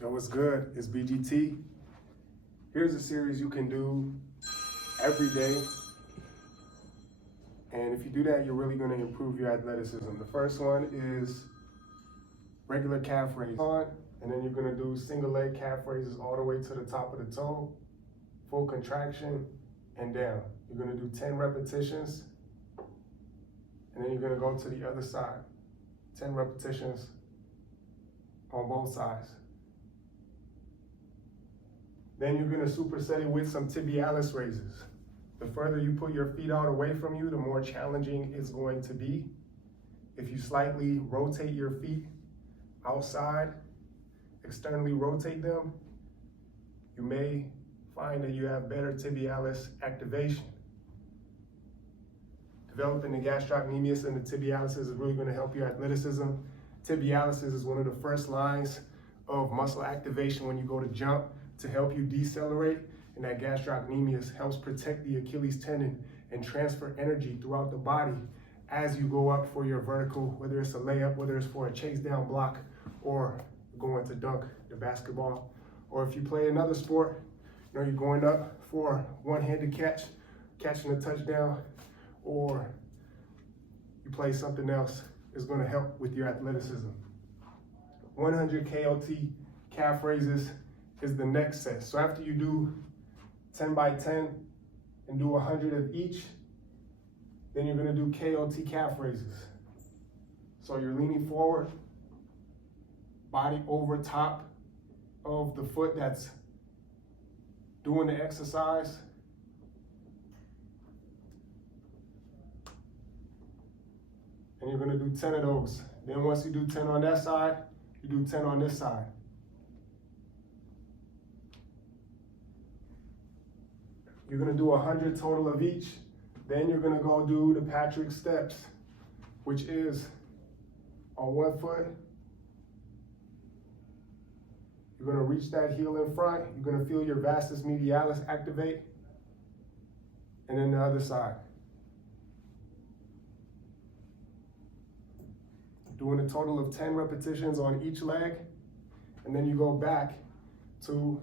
Yo, what's good? It's BGT. Here's a series you can do every day. And if you do that, you're really going to improve your athleticism. The first one is regular calf raises. And then you're going to do single leg calf raises all the way to the top of the toe, full contraction, and down. You're going to do 10 repetitions. And then you're going to go to the other side. 10 repetitions on both sides. Then you're going to superset it with some tibialis raises. The further you put your feet out away from you, the more challenging it's going to be. If you slightly rotate your feet outside, externally rotate them, you may find that you have better tibialis activation. Developing the gastrocnemius and the tibialis is really going to help your athleticism. Tibialis is one of the first lines of muscle activation when you go to jump to help you decelerate, and that gastrocnemius helps protect the Achilles tendon and transfer energy throughout the body as you go up for your vertical, whether it's a layup, whether it's for a chase down block, or going to dunk the basketball. Or if you play another sport, you're going up for one-handed catch, catching a touchdown, or you play something else, is going to help with your athleticism. 100 KOT calf raises is the next set. So after you do 10 by 10 and do 100 of each, then you're gonna do KOT calf raises. So you're leaning forward, body over top of the foot that's doing the exercise. And you're gonna do 10 of those. Then once you do 10 on that side, you do 10 on this side. You're gonna do 100 total of each. Then you're gonna go do the Patrick steps, which is on one foot. You're gonna reach that heel in front. You're gonna feel your vastus medialis activate. And then the other side. Doing a total of 10 repetitions on each leg. And then you go back to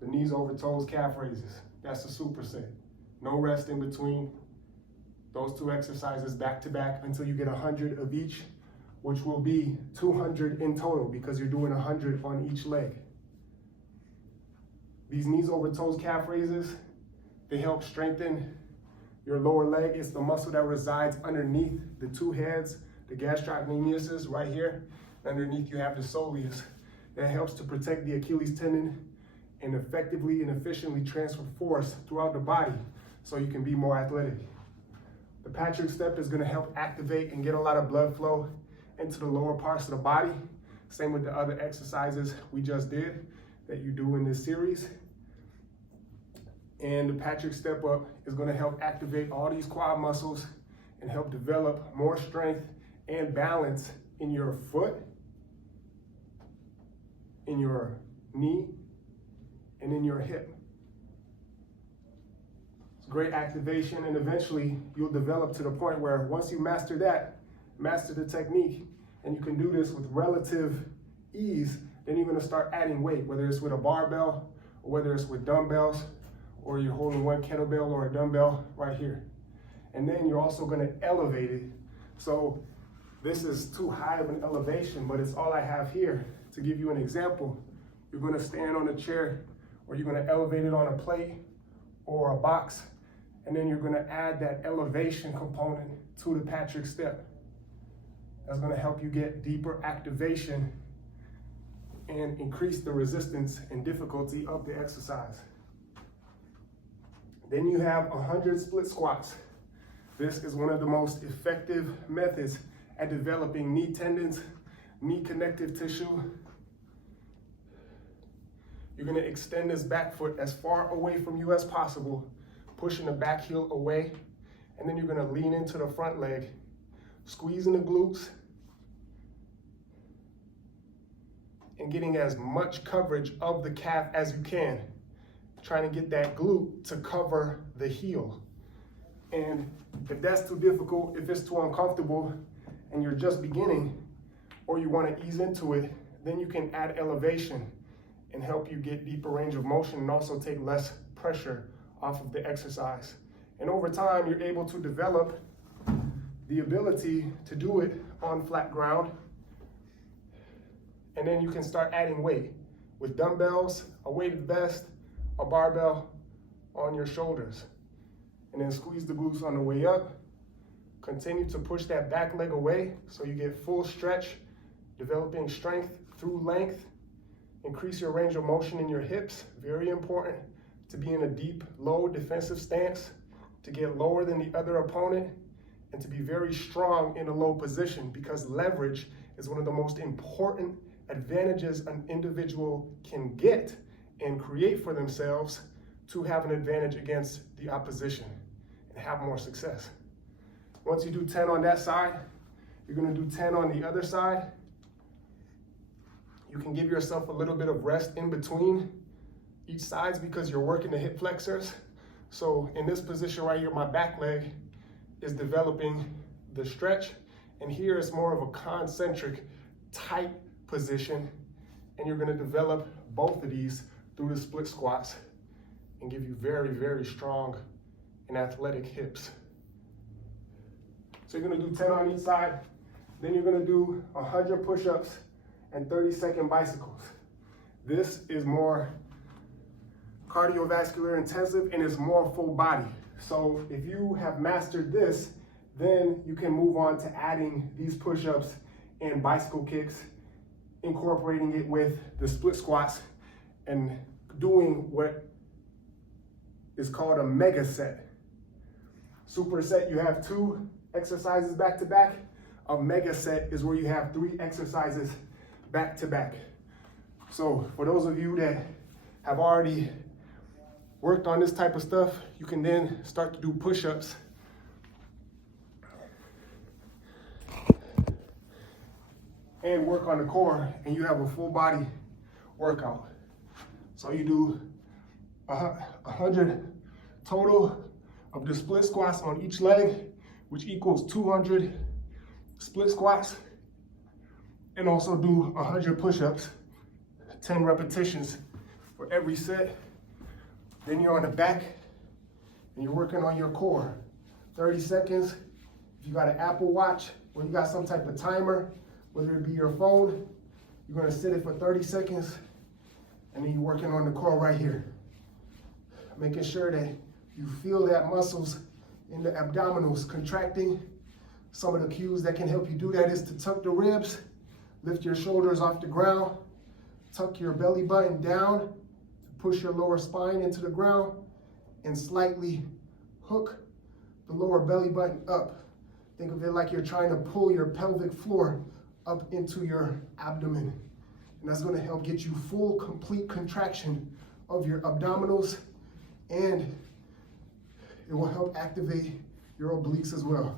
the knees over toes calf raises. That's a superset. No rest in between those two exercises back to back until you get 100 of each, which will be 200 in total because you're doing 100 on each leg. These knees over toes calf raises, they help strengthen your lower leg. It's the muscle that resides underneath the two heads, the gastrocnemius is right here. Underneath you have the soleus. That helps to protect the Achilles tendon and effectively and efficiently transfer force throughout the body so you can be more athletic. The Patrick step is going to help activate and get a lot of blood flow into the lower parts of the body. Same with the other exercises we just did that you do in this series. And the Patrick step up is going to help activate all these quad muscles and help develop more strength and balance in your foot, in your knee, and in your hip. It's great activation, and eventually you'll develop to the point where once you master that, master the technique, and you can do this with relative ease, then you're gonna start adding weight, whether it's with a barbell, or whether it's with dumbbells, or you're holding one kettlebell or a dumbbell right here. And then you're also gonna elevate it. So this is too high of an elevation, but it's all I have here. To give you an example, you're gonna stand on a chair, or you're gonna elevate it on a plate or a box, and then you're gonna add that elevation component to the Patrick step. That's gonna help you get deeper activation and increase the resistance and difficulty of the exercise. Then you have 100 split squats. This is one of the most effective methods at developing knee tendons, knee connective tissue. You're gonna extend this back foot as far away from you as possible, pushing the back heel away, and then you're gonna lean into the front leg, squeezing the glutes, and getting as much coverage of the calf as you can, trying to get that glute to cover the heel. And if that's too difficult, if it's too uncomfortable, and you're just beginning, or you want to ease into it, then you can add elevation and help you get deeper range of motion and also take less pressure off of the exercise. And over time, you're able to develop the ability to do it on flat ground. And then you can start adding weight with dumbbells, a weighted vest, a barbell on your shoulders. And then squeeze the glutes on the way up. Continue to push that back leg away so you get full stretch, developing strength through length. Increase your range of motion in your hips, very important to be in a deep, low defensive stance, to get lower than the other opponent, and to be very strong in a low position, because leverage is one of the most important advantages an individual can get and create for themselves to have an advantage against the opposition and have more success. Once you do 10 on that side, you're gonna do 10 on the other side. You can give yourself a little bit of rest in between each sides because you're working the hip flexors. So in this position right here, my back leg is developing the stretch, and here is more of a concentric tight position, and you're gonna develop both of these through the split squats and give you very, very strong and athletic hips. So you're gonna do 10 on each side, then you're gonna do 100 push-ups and 30-second bicycles. This is more cardiovascular intensive and it's more full body. So if you have mastered this, then you can move on to adding these push-ups and bicycle kicks, incorporating it with the split squats and doing what is called a mega set. Super set, you have 2 exercises back to back. A mega set is where you have 3 exercises back to back. So for those of you that have already worked on this type of stuff, you can then start to do push-ups and work on the core, and you have a full body workout. So you do 100 total of the split squats on each leg, which equals 200 split squats, and also do 100 push-ups, 10 repetitions for every set. Then you're on the back and you're working on your core. 30 seconds. If you got an Apple Watch or you got some type of timer, whether it be your phone, you're gonna sit it for 30 seconds and then you're working on the core right here. Making sure that you feel that muscles in the abdominals contracting. Some of the cues that can help you do that is to tuck the ribs, lift your shoulders off the ground, tuck your belly button down, push your lower spine into the ground, and slightly hook the lower belly button up. Think of it like you're trying to pull your pelvic floor up into your abdomen. And that's gonna help get you full, complete contraction of your abdominals, and it will help activate your obliques as well.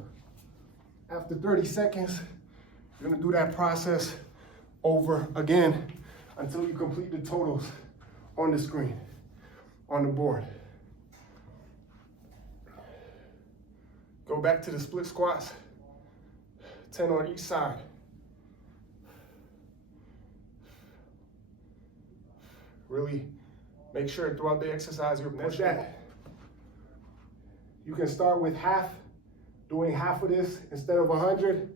After 30 seconds, you're gonna do that process over again until you complete the totals on the screen, on the board. Go back to the split squats, 10 on each side. Really make sure throughout the exercise you're pushing that. You can start with doing half of this instead of 100,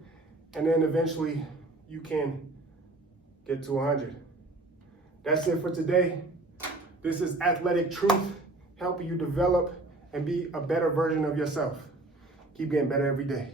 and then eventually you can get to 100. That's it for today. This is Athletic Truth, helping you develop and be a better version of yourself. Keep getting better every day.